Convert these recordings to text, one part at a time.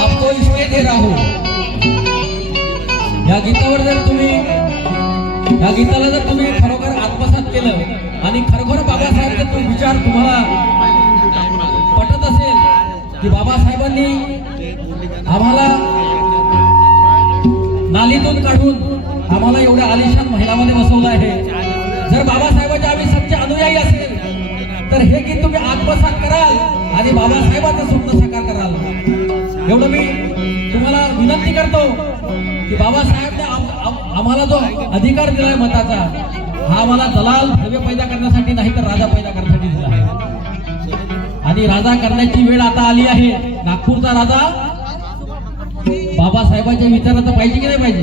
आपको इसके दे राहू या गीतावर जर तुम्ही या गीताला जर तुम्ही खरोखर आत्मसात केलं आणि खरोखर बाबासाहेबांचा तो विचार तुम्हाला पटत असेल की बाबासाहेबांनी आम्हाला नालीतून काढून आम्हाला एवढ्या आलिशान महिलामध्ये बसवलं आहे, जर बाबासाहेबांचे आम्ही सच्चे अनुयायी असेल तर हे गीत तुम्ही आत्मसात कराल आणि बाबासाहेबांचं स्वप्न साकार कराल. एवढं मी तुम्हाला विनंती करतो की बाबासाहेबने आम्हाला जो अधिकार दिलाय मताचा, हा आम्हाला दलाल भव्य पैदा करण्यासाठी नाही तर राजा पैदा करण्यासाठी दिला आहे. आणि राजा करण्याची वेळ आता आली आहे. नागपूरचा राजा बाबासाहेबांच्या विचाराचा पाहिजे की नाही पाहिजे,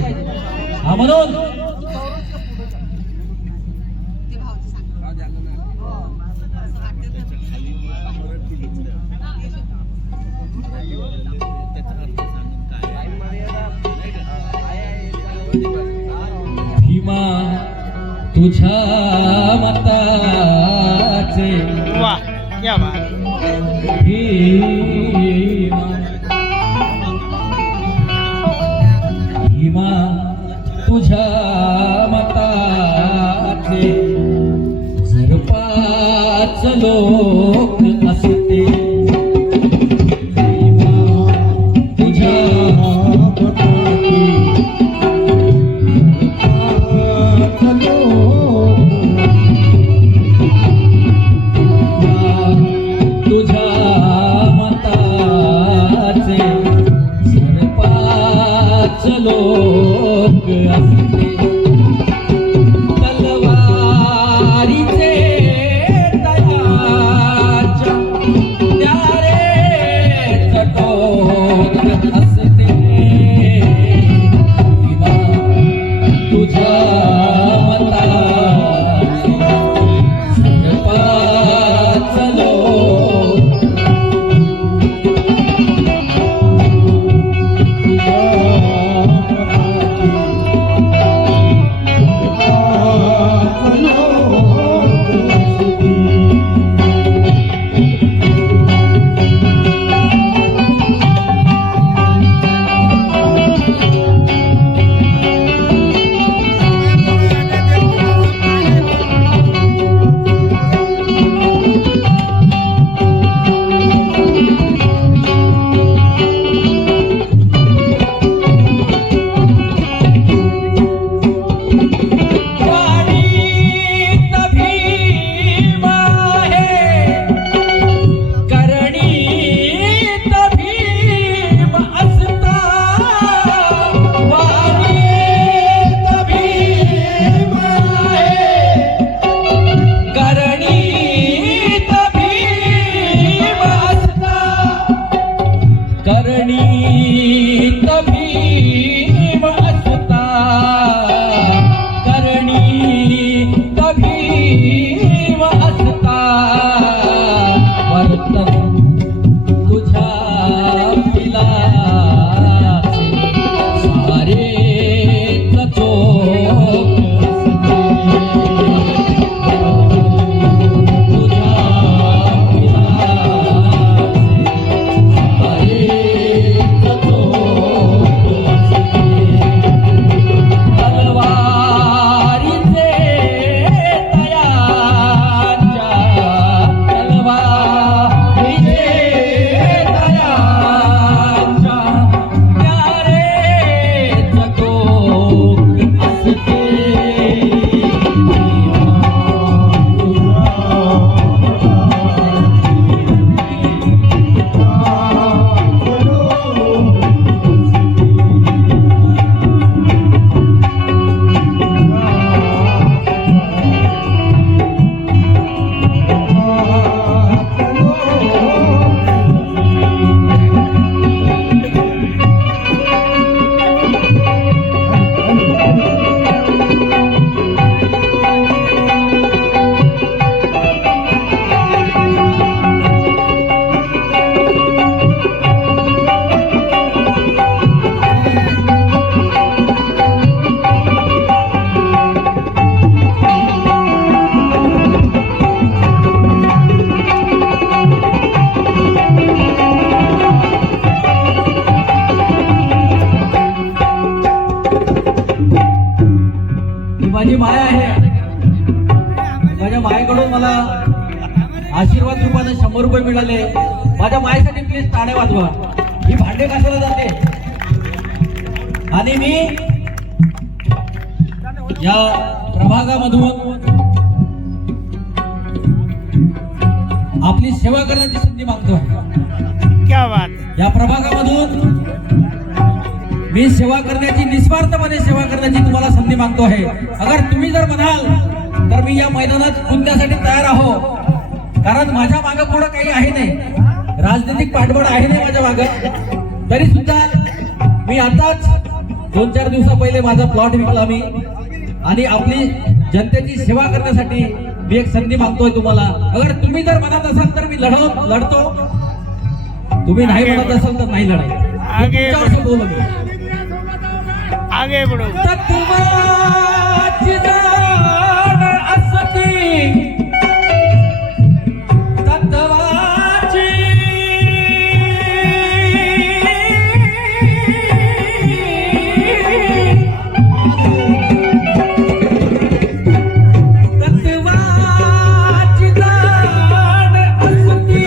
हा म्हणून भीमा तुझ्या मताचे वाह क्या बात. भीमा तुझ्या मताचे जर पाच लोक असते, लोक असते तलवारीचे तयाच्या त्यारे चटोक असते. तुझ्या मताचे पाच लोक माझी माय आहे. माझ्या मायेकडून मला आशीर्वाद रूपाने 100 रुपये मिळाले. माझ्या मायेसाठी प्लीज टाळ्या वाजवा. ही भांडे घासायला जाते आणि मी या प्रभागामधून आपली सेवा करण्याची संधी मागतोय. क्या बात. या प्रभागामधून मी सेवा करण्याची, निस्वार्थपणे सेवा करण्याची तुम्हाला संधी मागतो आहे. अगर तुम्ही जर म्हणाल तर मी या मैदानात कुंद्यासाठी तयार आहो. कारण माझ्या मागे पुढे काही आहे नाही, राजनैतिक पाठबळ आहे नाही माझ्या मागे. तरी सुद्धा मी आताच 2-4 दिवसा पहिले माझा प्लॉट विकला मी, आणि आपली जनतेची सेवा करण्यासाठी मी एक संधी मागतोय तुम्हाला. अगर तुम्ही जर म्हणत असाल तर मी लढतो. तुम्ही नाही म्हणत असाल तर नाही लढायचं. आगे तुमच्यावर बोलू मी. आगे बढ़ो. तत्वाची जाण असती, तत्वाची तत्वाची जाण असती,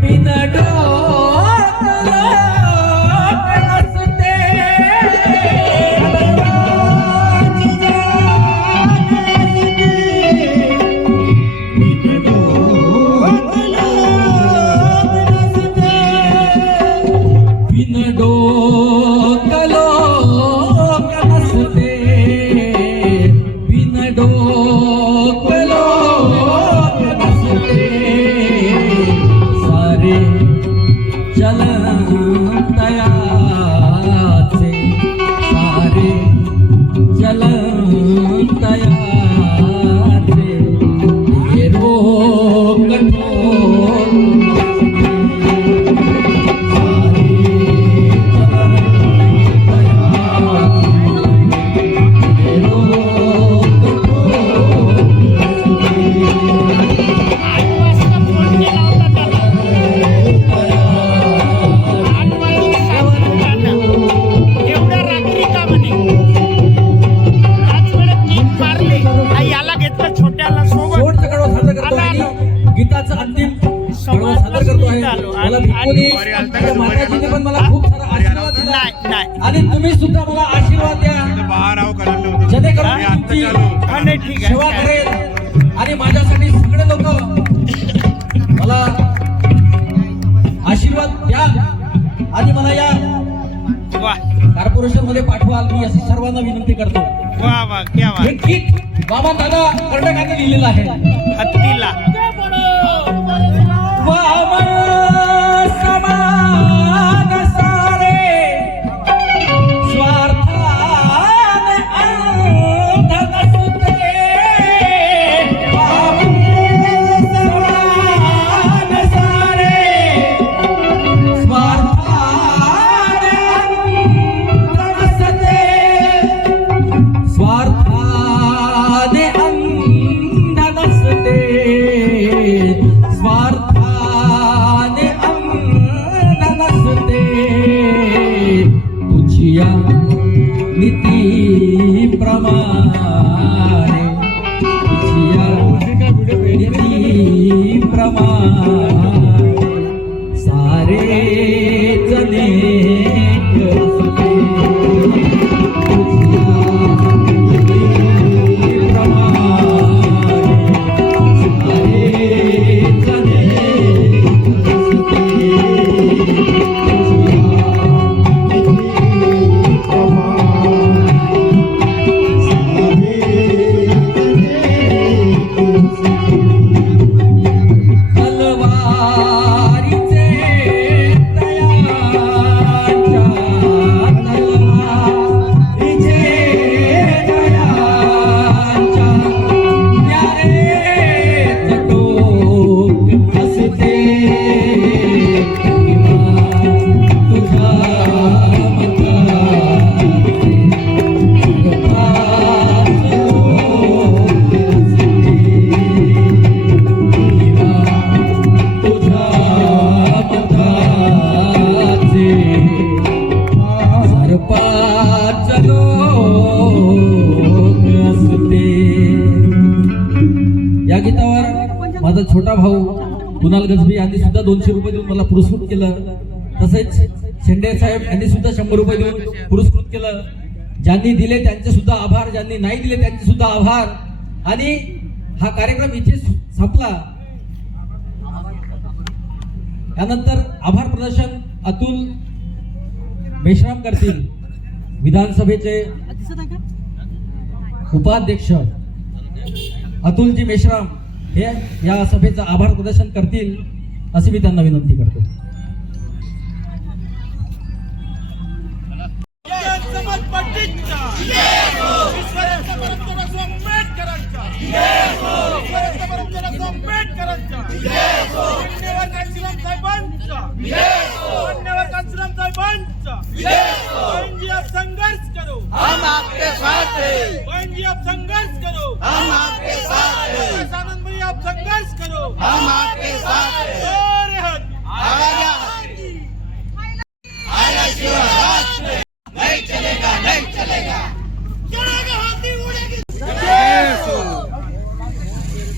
बिन डोकं नसते. बिन डोकं लोक नसते, बिन डोकं लोक नसते. सारे चलन तयाचे, सारे चलन तयाचे. ये रोक ठोक एवढ्या रात्री का म्हणे राजवाड्यात किक मारली. याला घेतलं छोट्याला सोबत. शेवटचा कडवा सादर करतो आणि गीताचं अंतिम कडवा सादर करतो आहे. मला भिक्खूंनी, माझ्या माताजीने पण मला खूप सारा आशीर्वाद दिला. नाही आणि तुम्ही सुद्धा मला आशीर्वाद द्या, जेणेकरून मी तुमची नाही ठीक सेवा आहे. करेल. आणि माझ्यासाठी सगळे लोक मला आशीर्वाद द्या आणि मला या वाह कॉर्पोरेशन मध्ये पाठवाल, मी अशी सर्वांना विनंती करतो. वाह वाह क्या हे बात. गीत बाबा दादा कर्नाटकाने लिहिलेलं आहे. हत्तीला वामन समान सारे, स्वार्थाने अंध नसते. वामन समान सारे, स्वार्थाने अंध नसते. स्वार्थाने अंध नसते, स्वार्थाने अंध नसते. तुझिया नीती प्रमाणे, तुझिया नीती प्रमाणे सारे जने करते. तुझिया नीती प्रमाणे सारे जने करते. छोटा भाऊ कुणाल गजबी यांनी सुद्धा 200 रुपये देऊन मला पुरस्कृत केलं. तसेच शेंडे साहेब यांनी सुद्धा 100 रुपये देऊन पुरस्कृत केलं. ज्यांनी दिले त्यांचे सुद्धा आभार, ज्यांनी नाही दिले त्यांचे सुद्धा आभार. आणि हा कार्यक्रम इथे संपला. त्यानंतर आभार प्रदर्शन अतुल मेश्राम करतील. विधानसभेचे उपाध्यक्ष अतुलजी मेश्राम हे या सभेचं आभार प्रदर्शन करतील अशी मी त्यांना विनंती करतो. समाज पार्टीचा मान्यवर कांचीराम साहेबांचा मान्यवर कांचीराम साहेबांचा बहन जी आप संघर्ष करो, हम आपके साथ हैं. बहन जी आप संघर्ष करो, हम आपके साथ हैं. आनंद भाई आप संघर्ष करो, हम आपके साथ हैं. और हद आएगा शिवा रात में नहीं चलेगा, नहीं चलेगा. चलेगा हाथी उड़ेगी.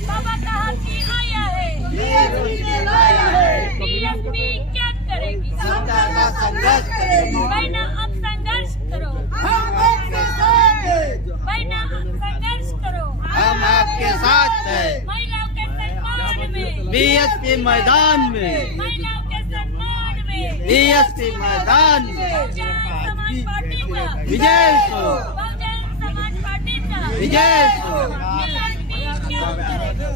बाबा का हाथी आया है, बीएसपी लाया है. बीएसपी क्या करेगी? जनता का संघर्ष करेगी. बहना अब संघर्ष करो, हम आपके साथ हैं. बहना अब संघर्ष करो. हम आपके साथ हैं. महिलाओं के सम्मान में, बीएसपी मैदान में, महिलाओं के सम्मान में बीएसपी मैदान में बहुजन समाज पार्टीचा विजय हो, बहुजन समाज पार्टीचा विजय हो. बीएसपी क्या करेगी?